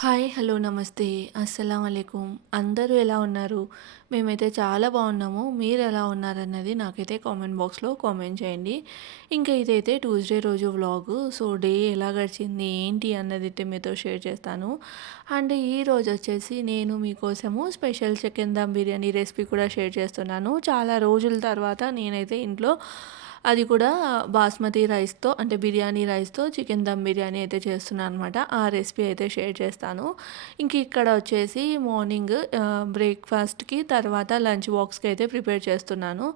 Hi! Hello! నమస్తే. అస్సలం అలైకుం. అందరూ ఎలా ఉన్నారు? మేమైతే చాలా బాగున్నాము. మీరు ఎలా ఉన్నారన్నది నాకైతే కామెంట్ బాక్స్‌లో కామెంట్ చేయండి. ఇంకా ఇదైతే ట్యూస్‌డే రోజు వ్లాగు. సో, డే ఎలా గడిచింది, ఏంటి అన్నదైతే మీతో షేర్ చేస్తాను. అండ్ ఈరోజొచ్చేసి నేను మీకోసము special chicken dum biryani recipe కూడా షేర్ చేస్తున్నాను. చాలా రోజుల తర్వాత నేనైతే ఇంట్లో అది కూడా బాస్మతి రైస్‌తో అంటే బిర్యానీ రైస్‌తో చికెన్ దమ్ బిర్యానీ అయితే చేస్తున్నాను అనమాట. ఆ రెసిపీ అయితే షేర్ చేస్తాను. ఇంక ఇక్కడ వచ్చేసి మార్నింగ్ బ్రేక్‌ఫాస్ట్‌కి తర్వాత లంచ్ బాక్స్‌కి అయితే ప్రిపేర్ చేస్తున్నాను.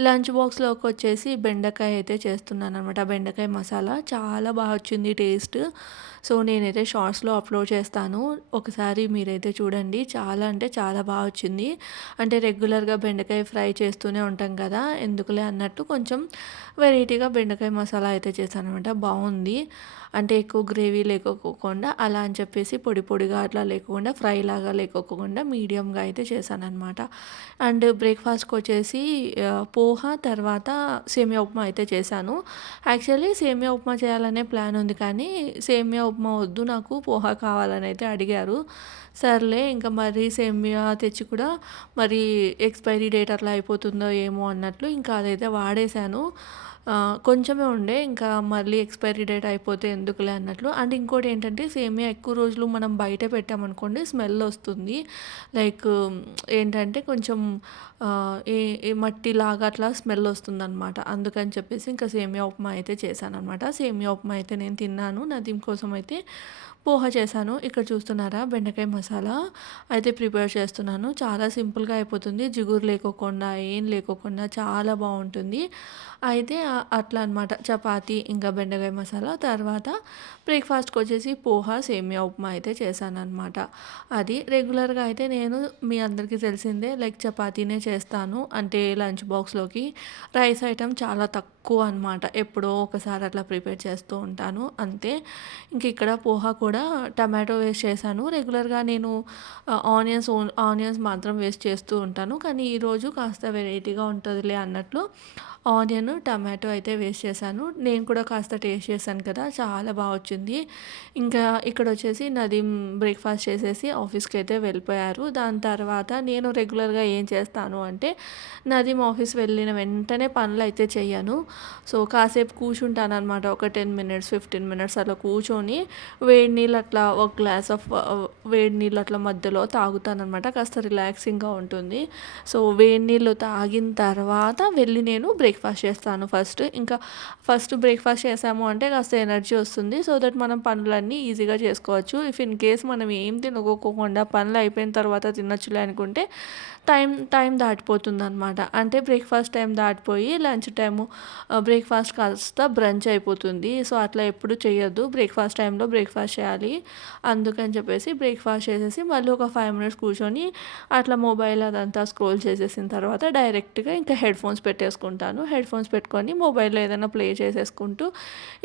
లంచ్ బాక్స్‌లోకి వచ్చేసి బెండకాయ అయితే చేస్తున్నాననమాట. బెండకాయ మసాలా చాలా బాగా వచ్చింది టేస్ట్. సో, నేనైతే షార్ట్స్‌లో అప్లోడ్ చేస్తాను. ఒకసారి మీరైతే చూడండి. చాలా అంటే చాలా బాగా వచ్చింది. అంటే రెగ్యులర్‌గా బెండకాయ ఫ్రై చేస్తూనే ఉంటాం కదా! ఎందుకులే అన్నట్టు కొంచెం వెరైటీగా బెండకాయ మసాలా అయితే చేశాననమాట. బాగుంది అంటే ఎక్కువ గ్రేవీ లేకోకుండా అలా అని చెప్పేసి పొడి పొడిగా అట్లా లేకుండా ఫ్రై లాగా లేకోకుండా మీడియంగా అయితే చేశాననమాట. అండ్ బ్రేక్‌ఫాస్ట్‌కి వచ్చేసి పోహ తర్వాత సేమియా ఉప్మా అయితే చేశాను. యాక్చువల్లీ సేమియా ఉప్మా చేయాలనే ప్లాన్ ఉంది కానీ సేమియా ఉప్మా వద్దు నాకు పోహ కావాలని అయితే అడిగారు. సర్లే ఇంకా మరి సేమియా తెచ్చి కూడా మరి ఎక్స్‌పైరీ డేట్ అట్లా అయిపోతుందో ఏమో అన్నట్లు ఇంకా అదైతే వాడేశాను. కొంచెమే ఉండే ఇంకా మళ్ళీ ఎక్స్‌పైరీ డేట్ అయిపోతే ఎందుకులే అన్నట్లు. అండ్ ఇంకోటి ఏంటంటే సేమియా ఎక్కువ రోజులు మనం బయట పెట్టామనుకోండి స్మెల్ వస్తుంది. లైక్ ఏంటంటే కొంచెం ఏ మట్టి మట్టిలాగా అట్లా స్మెల్ వస్తుంది అనమాట అందుకని చెప్పేసి ఇంకా సేమియా ఉప్మా అయితే చేశాననమాట. సేమియా ఉప్మా అయితే నేను తిన్నాను. నదీం కోసం అయితే పోహ చేశాను. ఇక్కడ చూస్తున్నారా బెండకాయ మసాలా అయితే ప్రిపేర్ చేస్తున్నాను. చాలా సింపుల్‌గా అయిపోతుంది. జిగురు లేకోకుండా, ఏం లేకోకుండా చాలా బాగుంటుంది అయితే అట్లా అనమాట. చపాతీ ఇంకా బెండకాయ మసాలా తర్వాత బ్రేక్‌ఫాస్ట్‌కి వచ్చేసి పోహ, సేమియా ఉప్మా అయితే చేశాను అనమాట అది రెగ్యులర్‌గా అయితే నేను మీ అందరికీ తెలిసిందే లైక్ చపాతీనే చేస్తాను. అంటే లంచ్ బాక్స్‌లోకి రైస్ ఐటెం చాలా తక్కువ అనమాట. ఎప్పుడో ఒకసారి అట్లా ప్రిపేర్ చేస్తూ ఉంటాను అంతే. ఇంక ఇక్కడ పోహ కూడా టమాటో వేస్ట్ చేశాను. రెగ్యులర్‌గా నేను ఆనియన్స్ ఓన్ ఆనియన్స్ మాత్రం వేస్ట్ చేస్తూ ఉంటాను. కానీ ఈరోజు కాస్త వెరైటీగా ఉంటుందిలే అన్నట్లు ఆనియన్, టమాటో అయితే వేస్ట్ చేశాను. నేను కూడా కాస్త టేస్ట్ చేశాను కదా! చాలా బాగా వచ్చింది. ఇంకా ఇక్కడ వచ్చేసి నదీం బ్రేక్‌ఫాస్ట్ చేసేసి ఆఫీస్‌కి అయితే వెళ్ళిపోయారు. దాని తర్వాత నేను రెగ్యులర్‌గా ఏం చేస్తాను అంటే నదీం ఆఫీస్ వెళ్ళిన వెంటనే పనులైతే చేయను సో, కాసేపు కూర్చుంటాననమాట. ఒక 10 మినిట్స్, 15 మినిట్స్ అలా కూర్చొని వేడిని నీళ్ళు అట్లా ఒక గ్లాస్ ఆఫ్ వేడి నీళ్ళు అట్లా మధ్యలో తాగుతానమాట కాస్త రిలాక్సింగ్‌గా ఉంటుంది. సో, వేడి నీళ్ళు తాగిన తర్వాత వెళ్ళి నేను బ్రేక్‌ఫాస్ట్ చేస్తాను ఫస్ట్. ఇంకా ఫస్ట్ బ్రేక్‌ఫాస్ట్ చేసాము అంటే కాస్త ఎనర్జీ వస్తుంది. సో దట్ మనం పనులన్నీ ఈజీగా చేసుకోవచ్చు. ఇఫ్ ఇన్ కేస్ మనం ఏం తినుకోకుండా పనులు అయిపోయిన తర్వాత తినొచ్చులే అనుకుంటే టైం టైం దాటిపోతుందనమాట. అంటే బ్రేక్‌ఫాస్ట్ టైం దాటిపోయి లంచ్ టైము బ్రేక్‌ఫాస్ట్ కాస్త బ్రంచ్ అయిపోతుంది. సో, అట్లా ఎప్పుడు చేయొద్దు. బ్రేక్‌ఫాస్ట్ టైంలో బ్రేక్‌ఫాస్ట్ చేయాలి. అందుకని చెప్పేసి బ్రేక్‌ఫాస్ట్ చేసేసి మళ్ళీ ఒక ఫైవ్ మినిట్స్ కూర్చొని అట్లా మొబైల్ అదంతా స్క్రోల్ చేసేసిన తర్వాత డైరెక్ట్‌గా ఇంకా హెడ్ ఫోన్స్ పెట్టేసుకుంటాను. హెడ్‌ఫోన్స్ పెట్టుకొని మొబైల్‌లో ఏదైనా ప్లే చేసేసుకుంటూ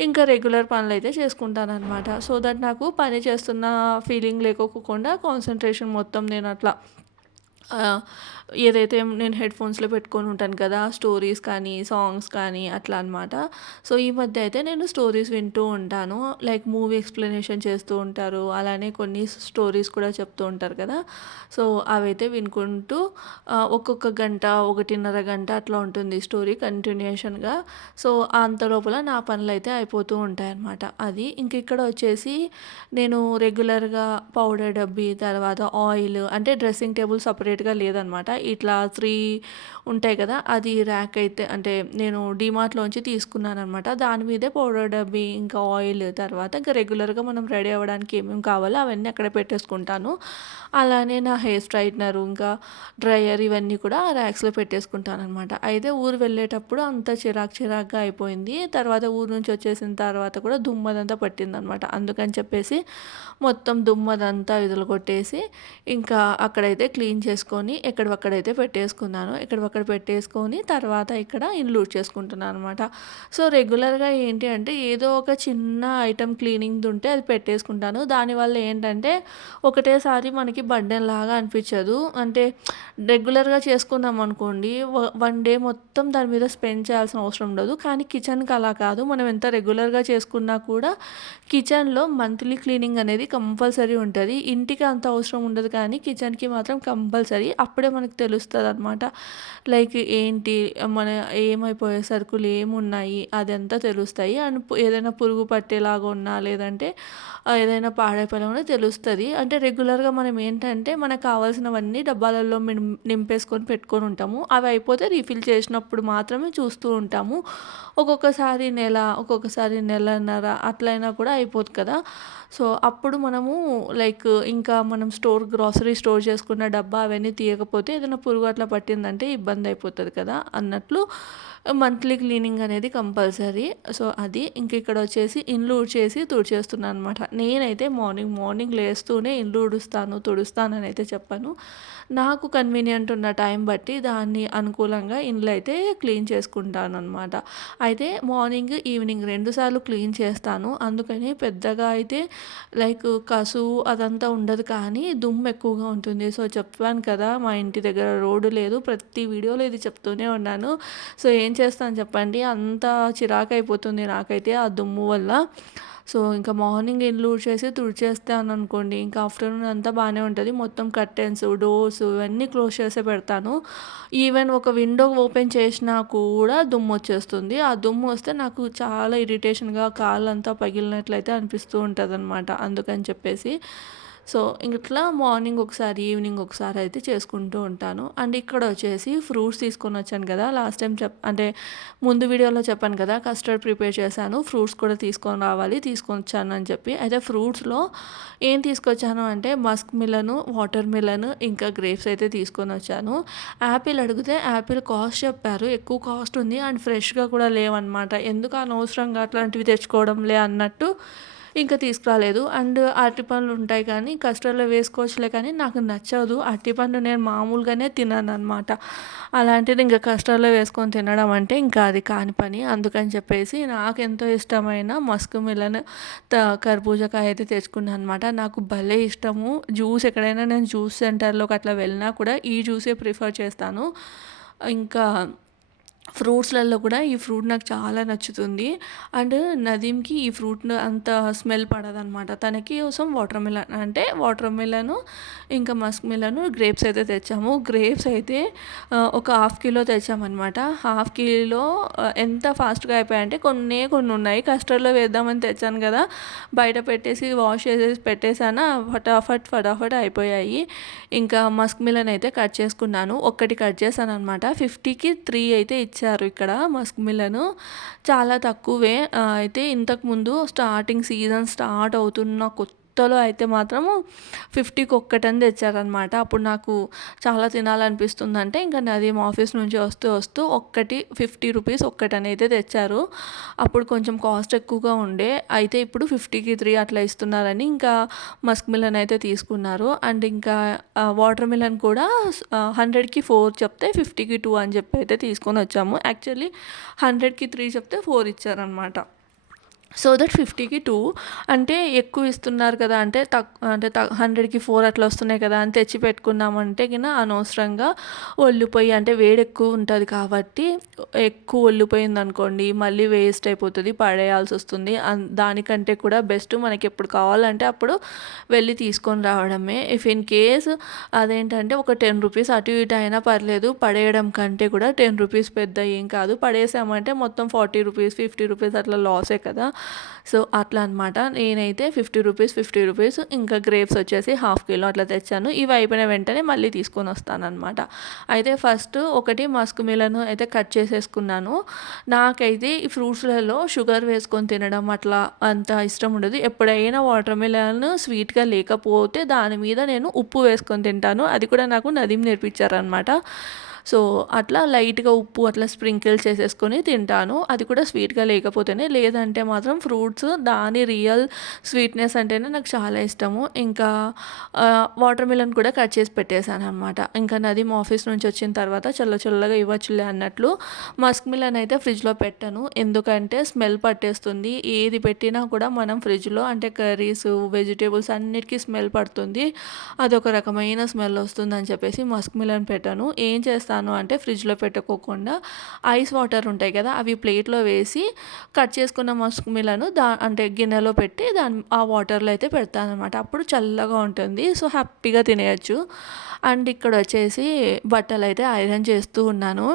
ఇంకా రెగ్యులర్ పనులైతే చేసుకుంటాననమాట. సో దట్ నాకు పని చేస్తున్న ఫీలింగ్ లేకోకుండా కాన్సన్ట్రేషన్ మొత్తం నేను అట్లా ఏదైతే నేను హెడ్‌ఫోన్స్‌లో పెట్టుకొని ఉంటాను కదా! స్టోరీస్ కానీ, సాంగ్స్ కానీ అట్లా అనమాట. సో, ఈ మధ్య అయితే నేను స్టోరీస్ వింటూ ఉంటాను. లైక్ మూవీ ఎక్స్‌ప్లనేషన్ చేస్తూ ఉంటారు. అలానే కొన్ని స్టోరీస్ కూడా చెప్తూ ఉంటారు కదా! సో, అవైతే వినుకుంటూ ఒక్కొక్క గంట, 1:30 గంట అట్లా ఉంటుంది స్టోరీ కంటిన్యూషన్గా సో, అంత లోపల నా పనులైతే అయిపోతూ ఉంటాయన్నమాట. అది. ఇంక ఇక్కడ వచ్చేసి నేను రెగ్యులర్‌గా పౌడర్ డబ్బీ, తర్వాత ఆయిల్ అంటే డ్రెస్సింగ్ టేబుల్ సపరేట్ కంప్లీట్గా లేదనమాట. ఇట్లా త్రీ ఉంటాయి కదా! అది ర్యాక్ అయితే అంటే నేను డిమార్ట్లోంచి తీసుకున్నాను అనమాట దాని మీదే పౌడర్ డబ్బీ, ఇంకా ఆయిల్ తర్వాత ఇంకా రెగ్యులర్‌గా మనం రెడీ అవ్వడానికి ఏమేమి కావాలో అవన్నీ అక్కడ పెట్టేసుకుంటాను. అలానే నా హెయిర్ స్ట్రైట్నర్, ఇంకా డ్రైయర్ ఇవన్నీ కూడా ఆ ర్యాక్స్‌లో పెట్టేసుకుంటాననమాట. అయితే ఊరు వెళ్ళేటప్పుడు అంత చిరాకు చిరాకుగా అయిపోయింది. తర్వాత ఊరు నుంచి వచ్చేసిన తర్వాత కూడా దుమ్మదంతా పట్టిందనమాట. అందుకని చెప్పేసి మొత్తం దుమ్మదంతా విదలగొట్టేసి ఇంకా అక్కడైతే క్లీన్ చేసుకొని పెట్టేసుకొని పెట్టేసుకున్నాను. ఎక్కడివక్కడ పెట్టేసుకొని తర్వాత ఇక్కడ ఇన్‌లూడ్ చేసుకుంటున్నాను అనమాట. సో, రెగ్యులర్‌గా ఏంటి అంటే ఏదో ఒక చిన్న ఐటమ్ క్లీనింగ్‌ది ఉంటే అది పెట్టేసుకుంటాను. దానివల్ల ఏంటంటే ఒకటేసారి మనకి బర్డెన్‌లాగా అనిపించదు. అంటే రెగ్యులర్‌గా చేసుకున్నామనుకోండి వ వన్ డే మొత్తం దాని మీద స్పెండ్ చేయాల్సిన అవసరం ఉండదు. కానీ కిచెన్‌కి అలా కాదు. మనం ఎంత రెగ్యులర్‌గా చేసుకున్నా కూడా కిచెన్‌లో మంత్లీ క్లీనింగ్ అనేది కంపల్సరీ ఉంటుంది ఇంటికి అంత అవసరం ఉండదు కానీ కిచెన్‌కి మాత్రం కంపల్సరీ. అప్పుడే మనకు తెలుస్తుంది అనమాట లైక్ ఏంటి మన ఏమైపోయే సరుకులు ఏమున్నాయి అదంతా తెలుస్తాయి. అండ్ ఏదైనా పురుగు పట్టేలాగా ఉన్నా లేదంటే ఏదైనా పాడైపోయినా కూడా తెలుస్తుంది అంటే రెగ్యులర్‌గా మనం ఏంటంటే మనకు కావాల్సినవన్నీ డబ్బాలలో నింపేసుకొని పెట్టుకొని ఉంటాము. అవి అయిపోతే రీఫిల్ చేసినప్పుడు మాత్రమే చూస్తూ ఉంటాము. ఒక్కొక్కసారి నెల, ఒక్కొక్కసారి నెలన్నర అట్లయినా కూడా అయిపోద్ది కదా! సో, అప్పుడు మనము లైక్ ఇంకా మనం స్టోర్ గ్రోసరీ స్టోర్ చేసుకున్న డబ్బా అవన్నీ తీయకపోతే ఏదైనా పురుగు అట్లా పట్టిందంటే ఇబ్బంది అయిపోతుంది కదా! అన్నట్లు మంత్లీ క్లీనింగ్ అనేది కంపల్సరీ. సో, అది. ఇంక ఇక్కడ వచ్చేసి ఇండ్లు ఊడ్చేసి తుడిచేస్తున్నాను అనమాట. నేనైతే మార్నింగ్, మార్నింగ్ లేస్తూనే ఇండ్లు ఊడుస్తాను, తుడుస్తానని అయితే చెప్పను. నాకు కన్వీనియంట్ ఉన్న టైం బట్టి దాన్ని అనుకూలంగా ఇండ్లు అయితే క్లీన్ చేసుకుంటాననమాట. అయితే మార్నింగ్, ఈవినింగ్ 2 సార్లు క్లీన్ చేస్తాను. అందుకని పెద్దగా అయితే లైక్ కసువు అదంతా ఉండదు కానీ దుమ్ము ఎక్కువగా ఉంటుంది. సో, చెప్పాను కదా! మా ఇంటి దగ్గర రోడ్డు లేదు. ప్రతి వీడియోలో ఇది చెప్తూనే ఉన్నాను. సో, ఏం చేస్తాను చెప్పండి? అంత చిరాకు అయిపోతుంది నాకైతే ఆ దుమ్ము వల్ల. సో, ఇంకా మార్నింగ్ ఇల్లు ఊడ్చేసి తుడిచేస్తాననుకోండి ఇంకా ఆఫ్టర్‌నూన్ అంతా బాగానే ఉంటుంది. మొత్తం కర్టెన్స్, డోర్స్ ఇవన్నీ క్లోజ్ చేసే పెడతాను. ఈవెన్ ఒక విండో ఓపెన్ చేసినా కూడా దుమ్ము వచ్చేస్తుంది. ఆ దుమ్ము వస్తే నాకు చాలా ఇరిటేషన్‌గా కాళ్ళంతా పగిలినట్లయితే అనిపిస్తూ ఉంటుంది అనమాట అందుకని చెప్పేసి సో, ఇట్లా మార్నింగ్ ఒకసారి, ఈవినింగ్ ఒకసారి అయితే చేసుకుంటూ ఉంటాను. అండ్ ఇక్కడ వచ్చేసి ఫ్రూట్స్ తీసుకొని వచ్చాను కదా! లాస్ట్ టైం చెప్ అంటే ముందు వీడియోలో చెప్పాను కదా! కస్టర్డ్ ప్రిపేర్ చేశాను. ఫ్రూట్స్ కూడా తీసుకొని రావాలి, తీసుకొని వచ్చాను అని చెప్పి. అయితే ఫ్రూట్స్‌లో ఏం తీసుకొచ్చాను అంటే మస్క్ మిలను వాటర్ మిలన్ ఇంకా గ్రేప్స్ అయితే తీసుకొని వచ్చాను యాపిల్ అడిగితే యాపిల్ కాస్ట్ చెప్పారు. ఎక్కువ కాస్ట్ ఉంది అండ్ ఫ్రెష్‌గా కూడా లేవన్నమాట ఎందుకు అనవసరంగా అట్లాంటివి తెచ్చుకోవడంలే అన్నట్టు తీసుకురాలేదు. అండ్ అరటిపండ్లు ఉంటాయి కానీ కస్టర్డ్‌లో వేసుకోవచ్చులే కానీ నాకు నచ్చదు. అరటిపండు నేను మామూలుగానే తినను అనమాట అలాంటిది ఇంకా కస్టర్డ్‌లో వేసుకొని తినడం అంటే ఇంకా అది కాని పని. అందుకని చెప్పేసి నాకు ఎంతో ఇష్టమైన మస్క్ మిలన్, త అయితే తెచ్చుకున్నాను అనమాట. నాకు భలే ఇష్టము. జ్యూస్ ఎక్కడైనా నేను జ్యూస్ సెంటర్‌లోకి అట్లా వెళ్ళినా కూడా ఈ జ్యూసే ప్రిఫర్ చేస్తాను. ఇంకా ఫ్రూట్స్‌లలో కూడా ఈ ఫ్రూట్ నాకు చాలా నచ్చుతుంది. అండ్ నదీమ్‌కి ఈ ఫ్రూట్ అంత స్మెల్ పడదనమాట. తనకి కోసం వాటర్ మిలన్ అంటే వాటర్ మిలన్ ఇంకా మస్క్ మిలన్, గ్రేప్స్ అయితే తెచ్చాము. గ్రేప్స్ అయితే ఒక హాఫ్ కిలో తెచ్చామనమాట. హాఫ్ కిలో ఎంత ఫాస్ట్‌గా అయిపోయాయంటే కొన్ని కొన్ని ఉన్నాయి. కస్టర్డ్‌లో వేద్దామని తెచ్చాను కదా! బయట పెట్టేసి వాష్ చేసేసి పెట్టేసానా ఫటాఫట్, ఫటాఫట్ అయిపోయాయి. ఇంకా మస్క్ మిలన్ అయితే కట్ చేసుకున్నాను. ఒక్కటి కట్ చేశాననమాట. 50కి 3 అయితే ఇచ్చారు ఇక్కడ మస్క్ చాలా తక్కువే. అయితే ఇంతకుముందు స్టార్టింగ్ సీజన్ స్టార్ట్ అవుతున్న కొత్త కొత్తలో అయితే మాత్రము 50కి ఒక్కటని తెచ్చారనమాట. అప్పుడు నాకు చాలా తినాలనిపిస్తుందంటే ఇంకా నదీమ్ ఆఫీస్ నుంచి వస్తూ, వస్తూ ఒక్కటి 50 రూపీస్ ఒక్కటని అయితే తెచ్చారు. అప్పుడు కొంచెం కాస్ట్ ఎక్కువగా ఉండే. అయితే ఇప్పుడు 50కి 3 అట్లా ఇస్తున్నారని ఇంకా మస్క్ మిలన్ అయితే తీసుకున్నారు. అండ్ ఇంకా వాటర్ మిలన్ కూడా హండ్రెడ్కి ఫోర్ చెప్తే 50కి 2 అని చెప్పి అయితే తీసుకొని వచ్చాము యాక్చువల్లీ 100కి 3 చెప్తే ఫోర్ ఇచ్చారనమాట. సో దట్ 50కి 2 అంటే ఎక్కువ ఇస్తున్నారు కదా! అంటే తక్ అంటే హండ్రెడ్కి ఫోర్ అట్లా వస్తున్నాయి కదా! అని తెచ్చి పెట్టుకున్నామంటే కింద అనవసరంగా ఒళ్ళిపోయి అంటే వేడి ఎక్కువ ఉంటుంది కాబట్టి ఎక్కువ ఒల్లిపోయిందనుకోండి మళ్ళీ వేస్ట్ అయిపోతుంది పడేయాల్సొస్తుంది. అన్ దానికంటే కూడా బెస్ట్ మనకి ఎప్పుడు కావాలంటే అప్పుడు వెళ్ళి తీసుకొని రావడమే. ఇఫ్ ఇన్ కేస్ అదేంటంటే ఒక 10 రూపీస్ అటు ఇటు అయినా పర్లేదు. పడేయడం కంటే కూడా 10 రూపీస్ పెద్ద ఏం కాదు. పడేసామంటే మొత్తం 40 రూపీస్, 50 రూపీస్ అట్లా లాసే కదా! సో, అట్లా అనమాట. నేనైతే 50 రూపీస్, 50 రూపీస్ ఇంకా గ్రేప్స్ వచ్చేసి హాఫ్ కిలో అట్లా తెచ్చాను. ఇవి అయిపోయిన వెంటనే మళ్ళీ తీసుకొని వస్తానమాట అయితే ఫస్ట్ ఒకటి మస్క్ మిలను అయితే కట్ చేసేసుకున్నాను. నాకైతే ఈ ఫ్రూట్స్‌లలో షుగర్ వేసుకొని తినడం అట్లా అంత ఇష్టం ఉండదు. ఎప్పుడైనా వాటర్ మిలన్ స్వీట్‌గా లేకపోతే దాని మీద నేను ఉప్పు వేసుకొని తింటాను. అది కూడా నాకు నదిం నేర్పించారనమాట. సో అట్లా లైట్‌గా ఉప్పు అట్లా స్ప్రింకిల్ చేసేసుకొని తింటాను. అది కూడా స్వీట్‌గా లేకపోతేనే. లేదంటే మాత్రం ఫ్రూట్స్ దాని రియల్ స్వీట్‌నెస్ అంటేనే నాకు చాలా ఇష్టము. ఇంకా వాటర్ మిలన్ కూడా కట్ చేసి పెట్టేసాననమాట. ఇంకా నదీమ్ ఆఫీస్ నుంచి వచ్చిన తర్వాత చల్ల చల్లగా ఇవ్వచ్చులే అన్నట్లు మస్క్ మిలన్ అయితే ఫ్రిడ్జ్‌లో పెట్టను. ఎందుకంటే స్మెల్ పట్టేస్తుంది. ఏది పెట్టినా కూడా మనం ఫ్రిడ్జ్‌లో అంటే కర్రీస్, వెజిటేబుల్స్ అన్నిటికీ స్మెల్ పడుతుంది. అదొక రకమైన స్మెల్ వస్తుంది అని చెప్పేసి మస్క్ మిలన్ పెట్టను. ఏం చేస్తాను అంటే ఫ్రిడ్జ్‌లో పెట్టుకోకుండా ఐస్ వాటర్ ఉంటాయి కదా! అవి ప్లేట్‌లో వేసి కట్ చేసుకున్న మస్క్ మిలను దా అంటే గిన్నెలో పెట్టి దాని ఆ వాటర్‌లో అయితే పెడతాను అనమాట అప్పుడు చల్లగా ఉంటుంది. సో, హ్యాపీగా తినేయొచ్చు. అండ్ ఇక్కడ వచ్చేసి బట్టలు అయితే ఐరన్ చేస్తూ ఉన్నాను.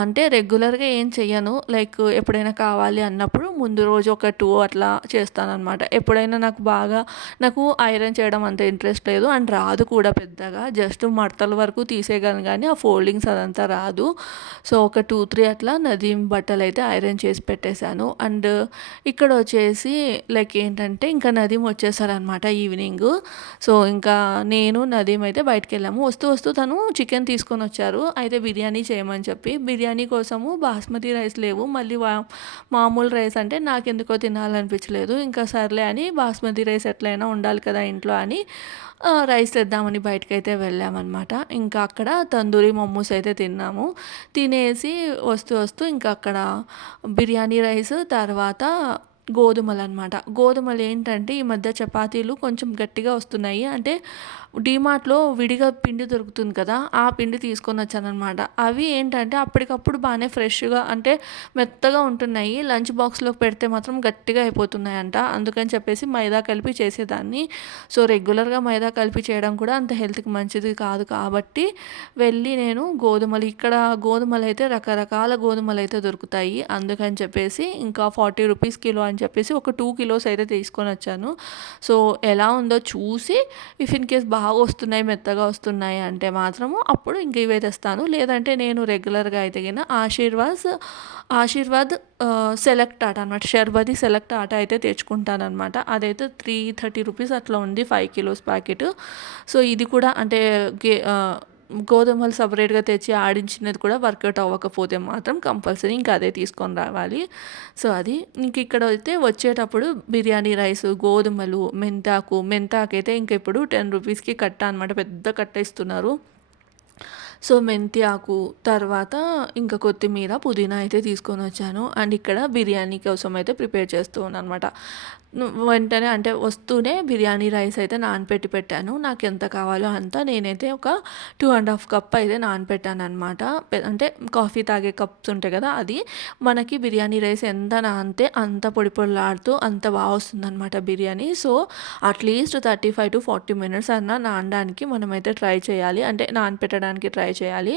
అంటే రెగ్యులర్‌గా ఏం చెయ్యను. లైక్ ఎప్పుడైనా కావాలి అన్నప్పుడు ముందు రోజు ఒక టూ అట్లా చేస్తానమాట ఎప్పుడైనా నాకు బాగా నాకు ఐరన్ చేయడం అంత ఇంట్రెస్ట్ లేదు. అండ్ రాదు కూడా పెద్దగా. జస్ట్ మడతల వరకు తీసేయగలను కానీ ఆ ఫోల్డింగ్స్ అదంతా రాదు. సో, ఒక 2, 3 అట్లా నదీమ్ బట్టలైతే ఐరన్ చేసి పెట్టేశాను. అండ్ ఇక్కడ వచ్చేసి లైక్ ఏంటంటే ఇంకా నదీం వచ్చేసారనమాట ఈవినింగ్ సో, ఇంకా నేను నదీం అయితే బయటికెళ్ళాము. వస్తూ వస్తూ తను చికెన్ తీసుకొని వచ్చారు అయితే బిర్యానీ చేయమని చెప్పి. బిర్యానీ కోసము బాస్మతి రైస్ లేవు. మళ్ళీ మామూలు రైస్ అంటే నాకెందుకో తినాలనిపించలేదు. ఇంకా సర్లే అని బాస్మతి రైస్ ఎట్లైనా ఉండాలి కదా ఇంట్లో అని రైస్ తెద్దామని బయటకైతే వెళ్ళామనమాట. ఇంకా అక్కడ తందూరి మోమోస్ అయితే తిన్నాము. తినేసి వస్తూ వస్తూ ఇంకా అక్కడ బిర్యానీ రైస్ తర్వాత గోధుమలు అనమాట గోధుమలు ఏంటంటే ఈ మధ్య చపాతీలు కొంచెం గట్టిగా వస్తున్నాయి. అంటే డీమార్ట్‌లో విడిగా పిండి దొరుకుతుంది కదా! ఆ పిండి తీసుకొని తీసుకొనొచ్చాననమాట. అవి ఏంటంటే అప్పటికప్పుడు బాగానే ఫ్రెష్‌గా అంటే మెత్తగా ఉంటున్నాయి. లంచ్ బాక్స్‌లోకి పెడితే మాత్రం గట్టిగా అయిపోతున్నాయంట. అందుకని చెప్పేసి మైదా కలిపి చేసేదాన్ని. సో, రెగ్యులర్‌గా మైదా కలిపి చేయడం కూడా అంత హెల్త్‌కి మంచిది కాదు కాబట్టి వెళ్ళి నేను గోధుమలు ఇక్కడ గోధుమలు అయితే రకరకాల గోధుమలు అయితే దొరుకుతాయి. అందుకని చెప్పేసి ఇంకా 40 రూపీస్ కిలో అని చెప్పేసి ఒక టూ కిలోస్ అయితే తీసుకొని వచ్చాను సో, ఎలా ఉందో చూసి ఇఫ్ ఇన్ కేస్ బాగా వస్తున్నాయి, మెత్తగా వస్తున్నాయి అంటే మాత్రము అప్పుడు ఇంక ఇవే తెస్తాను. లేదంటే నేను రెగ్యులర్‌గా అయితే కింద ఆశీర్వాద్ ఆశీర్వాద్ సెలెక్ట్ ఆట అనమాట. షర్బది సెలెక్ట్ ఆట అయితే తెచ్చుకుంటాననమాట. అదైతే 330 రూపీస్ అట్లా ఉంది ఫైవ్ కిలోస్ ప్యాకెట్. సో, ఇది కూడా అంటే గే గోధుమలు సపరేట్గా తెచ్చి ఆడించినది కూడా వర్కౌట్ అవ్వకపోతే మాత్రం కంపల్సరీ ఇంకా అదే తీసుకొని రావాలి. సో, అది. ఇంక ఇక్కడ అయితే వచ్చేటప్పుడు బిర్యానీ రైస్, గోధుమలు, మెంతాకు మెంతాకైతే ఇంక ఇప్పుడు 10 రూపీస్‌కి కట్ట అనమాట. పెద్ద కట్ట ఇస్తున్నారు. సో, మెంతి ఆకు తర్వాత ఇంకా కొత్తిమీర, పుదీనా అయితే తీసుకొని వచ్చాను అండ్ ఇక్కడ బిర్యానీ కోసం అయితే ప్రిపేర్ చేస్తూ ఉన్నాననమాట. వెంటనే అంటే వస్తూనే బిర్యానీ రైస్ అయితే నానపెట్టి పెట్టాను. నాకు ఎంత కావాలో అంత నేనైతే ఒక టూ అండ్ హాఫ్ కప్ అయితే నానపెట్టాను అనమాట అంటే కాఫీ తాగే కప్స్ ఉంటాయి కదా! అది. మనకి బిర్యానీ రైస్ ఎంత నానితే అంత పొడి పొడిలాడుతూ అంత బాగా వస్తుందన్నమాట బిర్యానీ. సో, అట్‌లీస్ట్ 35-40 మినిట్స్ అన్నా నానడానికి మనమైతే ట్రై చేయాలి. అంటే నానపెట్టడానికి ట్రై చేయాలి.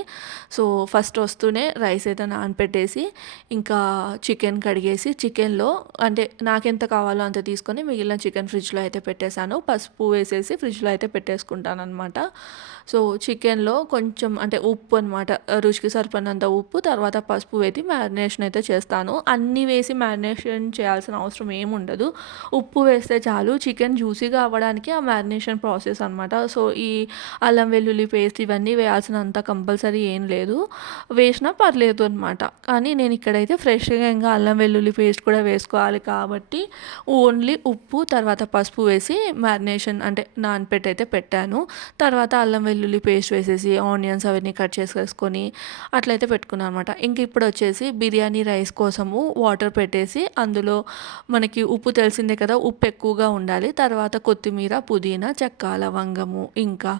సో, ఫస్ట్ వస్తూనే రైస్ అయితే నానపెట్టేసి ఇంకా చికెన్ కడిగేసి చికెన్‌లో అంటే నాకెంత కావాలో అంత తీసుకొని మిగిలిన చికెన్ ఫ్రిడ్జ్‌లో అయితే పెట్టేసాను. పసుపు వేసేసి ఫ్రిడ్జ్‌లో అయితే పెట్టేసుకుంటాను అనమాట సో, చికెన్‌లో కొంచెం అంటే ఉప్పు అనమాట. రుచికి సరిపడినంత ఉప్పు, తర్వాత పసుపు వేసి మ్యారినేషన్ అయితే చేస్తాను. అన్నీ వేసి మ్యారినేషన్ చేయాల్సిన అవసరం ఏముండదు. ఉప్పు వేస్తే చాలు. చికెన్ జ్యూసీగా అవ్వడానికి ఆ మ్యారినేషన్ ప్రాసెస్ అనమాట. సో, ఈ అల్లం వెల్లుల్లి పేస్ట్ ఇవన్నీ వేయాల్సినంత కంపల్సరీ ఏం లేదు. వేసినా పర్లేదు అనమాట. కానీ నేను ఇక్కడైతే ఫ్రెష్‌గా ఇంకా అల్లం వెల్లుల్లి పేస్ట్ కూడా వేసుకోవాలి కాబట్టి ఓన్లీ ఉప్పు, తర్వాత పసుపు వేసి మ్యారినేషన్ అంటే నానపెట్టి అయితే పెట్టాను. తర్వాత అల్లం వెల్లుల్లి పేస్ట్ వేసేసి ఆనియన్స్ అవన్నీ కట్ చేసేసుకొని అట్లయితే పెట్టుకున్నాను అనమాట. ఇంక ఇప్పుడు వచ్చేసి బిర్యానీ రైస్ కోసము వాటర్ పెట్టేసి అందులో మనకి ఉప్పు తెలిసిందే కదా! ఉప్పు ఎక్కువగా ఉండాలి. తర్వాత కొత్తిమీర, పుదీనా, చెక్క, లవంగము ఇంకా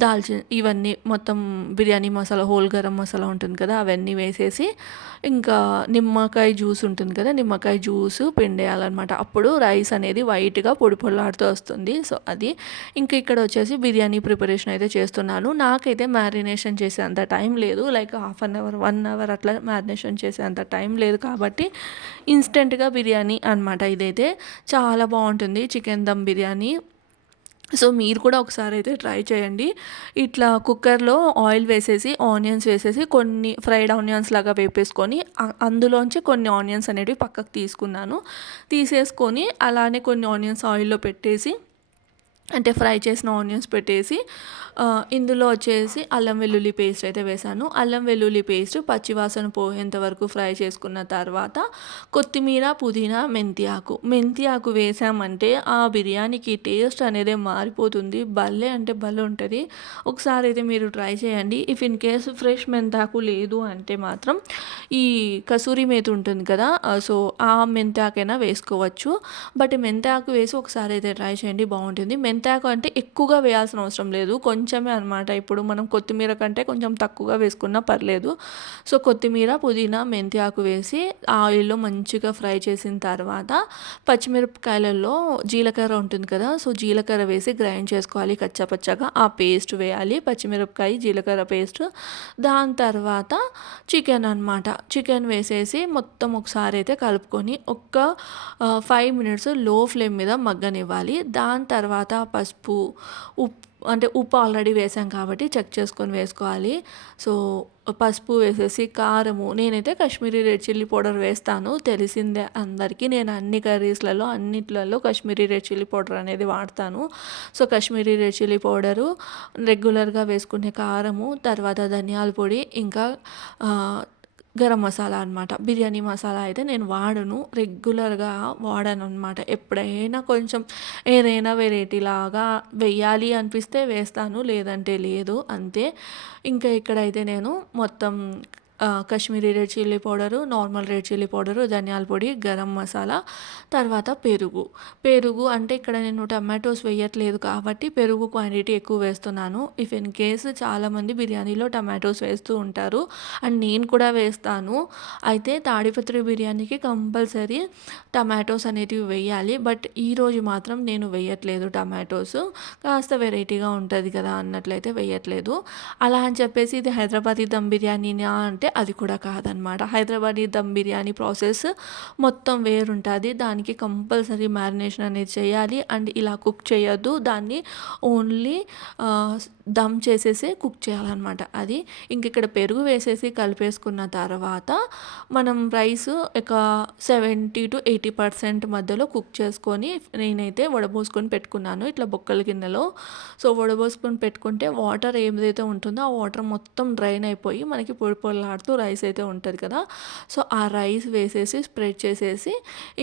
దాల్చిన ఇవన్నీ మొత్తం బిర్యానీ మసాలా, హోల్ గరం మసాలా ఉంటుంది కదా! అవన్నీ వేసేసి ఇంకా నిమ్మకాయ జ్యూస్ ఉంటుంది కదా! నిమ్మకాయ జ్యూస్ పిండేయాలన్నమాట అప్పుడు రైస్ అనేది వైట్‌గా పొడి పొడిలాడుతూ వస్తుంది. సో, అది. ఇంక ఇక్కడ వచ్చేసి బిర్యానీ ప్రిపరేషన్ అయితే చేస్తున్నాను. నాకైతే మ్యారినేషన్ చేసేంత టైం లేదు. Like half an hour, one hour అట్లా మ్యారినేషన్ చేసేంత టైం లేదు కాబట్టి ఇన్స్టెంట్గా బిర్యానీ అనమాట ఇదైతే. చాలా బాగుంటుంది చికెన్ దమ్ బిర్యానీ. సో, మీరు కూడా ఒకసారి అయితే ట్రై చేయండి. ఇట్లా కుక్కర్‌లో ఆయిల్ వేసేసి, ఆనియన్స్ వేసేసి కొన్ని ఫ్రైడ్ ఆనియన్స్ లాగా వేపేసుకొని అందులోంచి కొన్ని ఆనియన్స్ అనేటివి పక్కకు తీసుకున్నాను. తీసేసుకొని అలానే కొన్ని ఆనియన్స్ ఆయిల్‌లో పెట్టేసి అంటే ఫ్రై చేసిన ఆనియన్స్ పెట్టేసి ఇందులో వచ్చేసి అల్లం వెల్లుల్లి పేస్ట్ అయితే వేసాను అల్లం వెల్లుల్లి పేస్ట్ పచ్చివాసన పోయేంత వరకు ఫ్రై చేసుకున్న తర్వాత కొత్తిమీర పుదీనా మెంతి ఆకు. మెంతి ఆకు వేసామంటే ఆ బిర్యానీకి టేస్ట్ అనేది మారిపోతుంది. భలే అంటే భలే ఉంటుంది. ఒకసారి అయితే మీరు ట్రై చేయండి. ఇఫ్ ఇన్ కేస్ ఫ్రెష్ మెంతాకు లేదు అంటే మాత్రం ఈ కసూరి మేతి ఉంటుంది కదా ఆ, సో ఆ మెంతాకైనా వేసుకోవచ్చు. బట్ మెంతాకు వేసి ఒకసారి అయితే ట్రై చేయండి బాగుంటుంది. మెంతి మెంతాకు అంటే ఎక్కువగా వేయాల్సిన అవసరం లేదు. కొంచెమే అనమాట ఇప్పుడు మనం కొత్తిమీర కంటే కొంచెం తక్కువగా వేసుకున్నా పర్లేదు. సో కొత్తిమీర పుదీనా మెంతి ఆకు వేసి ఆయిల్లో మంచిగా ఫ్రై చేసిన తర్వాత పచ్చిమిరపకాయలలో జీలకర్ర ఉంటుంది కదా సో జీలకర్ర వేసి గ్రైండ్ చేసుకోవాలి. కచ్చాపచ్చగా ఆ పేస్ట్ వేయాలి. పచ్చిమిరపకాయ జీలకర్ర పేస్ట్. దాని తర్వాత చికెన్ అనమాట చికెన్ వేసేసి మొత్తం ఒకసారి అయితే కలుపుకొని ఒక్క ఫైవ్ మినిట్స్లో ఫ్లేమ్ మీద మగ్గనివ్వాలి. దాని తర్వాత పసుపు ఉప్పు అంటే ఉప్పు ఆల్రెడీ వేసాం కాబట్టి చెక్ చేసుకొని వేసుకోవాలి. సో పసుపు వేసేసి కారము నేనైతే కాశ్మీరీ రెడ్ చిల్లీ పౌడర్ వేస్తాను. తెలిసిందే అందరికీ నేను అన్ని కర్రీస్లలో అన్నిట్లలో కాశ్మీరీ రెడ్ చిల్లీ పౌడర్ అనేది వాడతాను. So Kashmiri red chilli powder రెగ్యులర్గా వేసుకునే కారము తర్వాత ధనియాల పొడి ఇంకా గరం మసాలా అనమాట బిర్యానీ మసాలా అయితే నేను వాడను. రెగ్యులర్గా వాడను అనమాట ఎప్పుడైనా కొంచెం ఏదైనా వెరైటీ లాగా వెయ్యాలి అనిపిస్తే వేస్తాను లేదంటే లేదు. అంతే. ఇంకా ఇక్కడైతే నేను మొత్తం Kashmiri red chilli powder normal red chilli powder ధనియాల పొడి గరం మసాలా తర్వాత పెరుగు. పెరుగు అంటే ఇక్కడ నేను టమాటోస్ వేయట్లేదు కాబట్టి పెరుగు క్వాంటిటీ ఎక్కువ వేస్తున్నాను. ఇఫ్ ఇన్ కేస్ చాలామంది బిర్యానీలో టమాటోస్ వేస్తూ ఉంటారు. అండ్ నేను కూడా వేస్తాను. అయితే తాడిపత్రి బిర్యానీకి కంపల్సరీ టమాటోస్ అనేటివి వేయాలి. బట్ ఈరోజు మాత్రం నేను వేయట్లేదు టమాటోస్. కాస్త వెరైటీగా ఉంటుంది కదా అన్నట్లయితే వేయట్లేదు. అలా అని చెప్పేసి ఇది హైదరాబాదీ దమ్ బిర్యానీనా అంటే అది కూడా కాదనమాట హైదరాబాదీ దమ్ బిర్యానీ ప్రాసెస్ మొత్తం వేరుంటుంది. దానికి కంపల్సరీ మ్యారినేషన్ అనేది చేయాలి. అండ్ ఇలా కుక్ చేయొద్దు. దాన్ని ఓన్లీ దమ్ చేసేసి కుక్ చేయాలన్నమాట అది. ఇంక ఇక్కడ పెరుగు వేసేసి కలిపేసుకున్న తర్వాత మనం రైస్ ఒక సెవెంటీ టు ఎయిటీ పర్సెంట్ మధ్యలో కుక్ చేసుకొని నేనైతే వడబోసుకొని పెట్టుకున్నాను. ఇట్లా బొక్కల గిన్నెలో. సో వడబోసుకొని పెట్టుకుంటే వాటర్ ఏదైతే ఉంటుందో ఆ వాటర్ మొత్తం డ్రైన్ అయిపోయి మనకి పొడి మాట్లాడుతూ రైస్ అయితే ఉంటుంది కదా. సో ఆ రైస్ వేసేసి స్ప్రెడ్ చేసేసి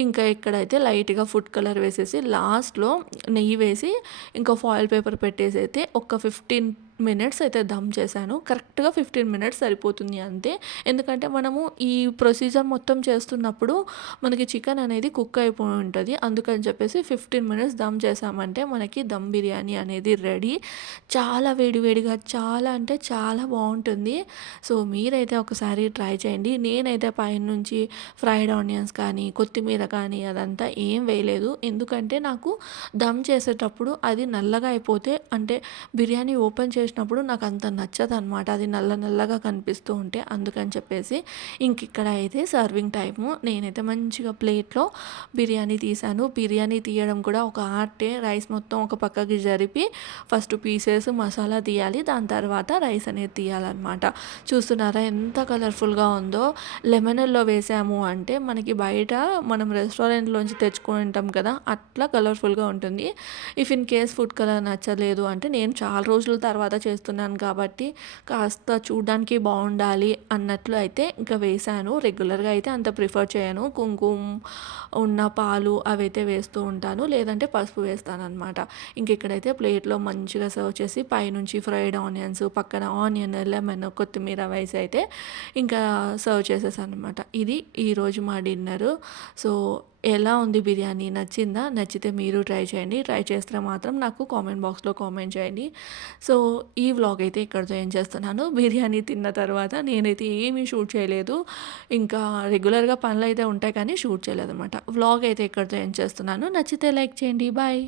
ఇంకా ఇక్కడైతే లైట్గా ఫుడ్ కలర్ వేసేసి లాస్ట్లో నెయ్యి వేసి ఇంకా ఫాయిల్ పేపర్ పెట్టేసి అయితే ఒక ఫిఫ్టీన్ మినిట్స్ అయితే దమ్ చేశాను. కరెక్ట్గా ఫిఫ్టీన్ మినిట్స్ సరిపోతుంది అంతే. ఎందుకంటే మనము ఈ ప్రొసీజర్ మొత్తం చేస్తున్నప్పుడు మనకి చికెన్ అనేది కుక్ అయిపోయి ఉంటుంది. అందుకని చెప్పేసి ఫిఫ్టీన్ మినిట్స్ దమ్ చేసామంటే మనకి దమ్ బిర్యానీ అనేది రెడీ. చాలా వేడివేడిగా చాలా అంటే చాలా బాగుంటుంది. సో మీరైతే ఒకసారి ట్రై చేయండి. నేనైతే పైనుంచి ఫ్రైడ్ ఆనియన్స్ కానీ కొత్తిమీర కానీ అదంతా ఏం వేయలేదు. ఎందుకంటే నాకు దమ్ చేసేటప్పుడు అది నల్లగా అయిపోతే అంటే బిర్యానీ ఓపెన్ చేసినప్పుడు నాకు అంత నచ్చదు అనమాట అది నల్ల నల్లగా కనిపిస్తూ ఉంటే అందుకని చెప్పేసి ఇంక ఇక్కడ అయితే సర్వింగ్ టైము. నేనైతే మంచిగా ప్లేట్లో బిర్యానీ తీసాను. బిర్యానీ తీయడం కూడా ఒక ఆర్టే. రైస్ మొత్తం ఒక పక్కకి జరిపి ఫస్ట్ పీసెస్ మసాలా తీయాలి. దాని తర్వాత రైస్ అనేది తీయాలన్నమాట. చూస్తున్నారా ఎంత కలర్ఫుల్గా ఉందో. లెమనల్లో వేసాము అంటే మనకి బయట మనం రెస్టారెంట్లోంచి తెచ్చుకొని ఉంటాం కదా అట్లా కలర్ఫుల్గా ఉంటుంది. If in case food colour నచ్చలేదు అంటే నేను చాలా రోజుల తర్వాత చేస్తున్నాను కాబట్టి కాస్త చూడడానికి బాగుండాలి అన్నట్లు అయితే ఇంకా వేసాను రెగ్యులర్గా అయితే అంత ప్రిఫర్ చేయను. కుంకుమ ఉన్న పాలు అవి అయితే వేస్తూ ఉంటాను. లేదంటే పసుపు వేస్తాను అనమాట ఇంక ఇక్కడైతే ప్లేట్లో మంచిగా సర్వ్ చేసి పైనుంచి ఫ్రైడ్ ఆనియన్స్ పక్కన ఆనియన్ లెమన్ కొత్తిమీర వైస్ అయితే ఇంకా సర్వ్ చేసేసాను అనమాట ఇది ఈరోజు మా డిన్నరు. సో ఎలా ఉంది బిర్యానీ? నచ్చిందా? నచ్చితే మీరు ట్రై చేయండి. ట్రై చేస్తే మాత్రం నాకు కామెంట్ బాక్స్లో కామెంట్ చేయండి. సో ఈ వ్లాగ్ అయితే ఇక్కడితో ఏం చేస్తున్నాను. బిర్యానీ తిన్న తర్వాత నేనైతే ఏమీ షూట్ చేయలేదు. ఇంకా రెగ్యులర్గా పనులు అయితే ఉంటాయి కానీ షూట్ చేయలేదు అనమాట వ్లాగ్ అయితే ఇక్కడితో ఏం చేస్తున్నాను. నచ్చితే లైక్ చేయండి. బాయ్.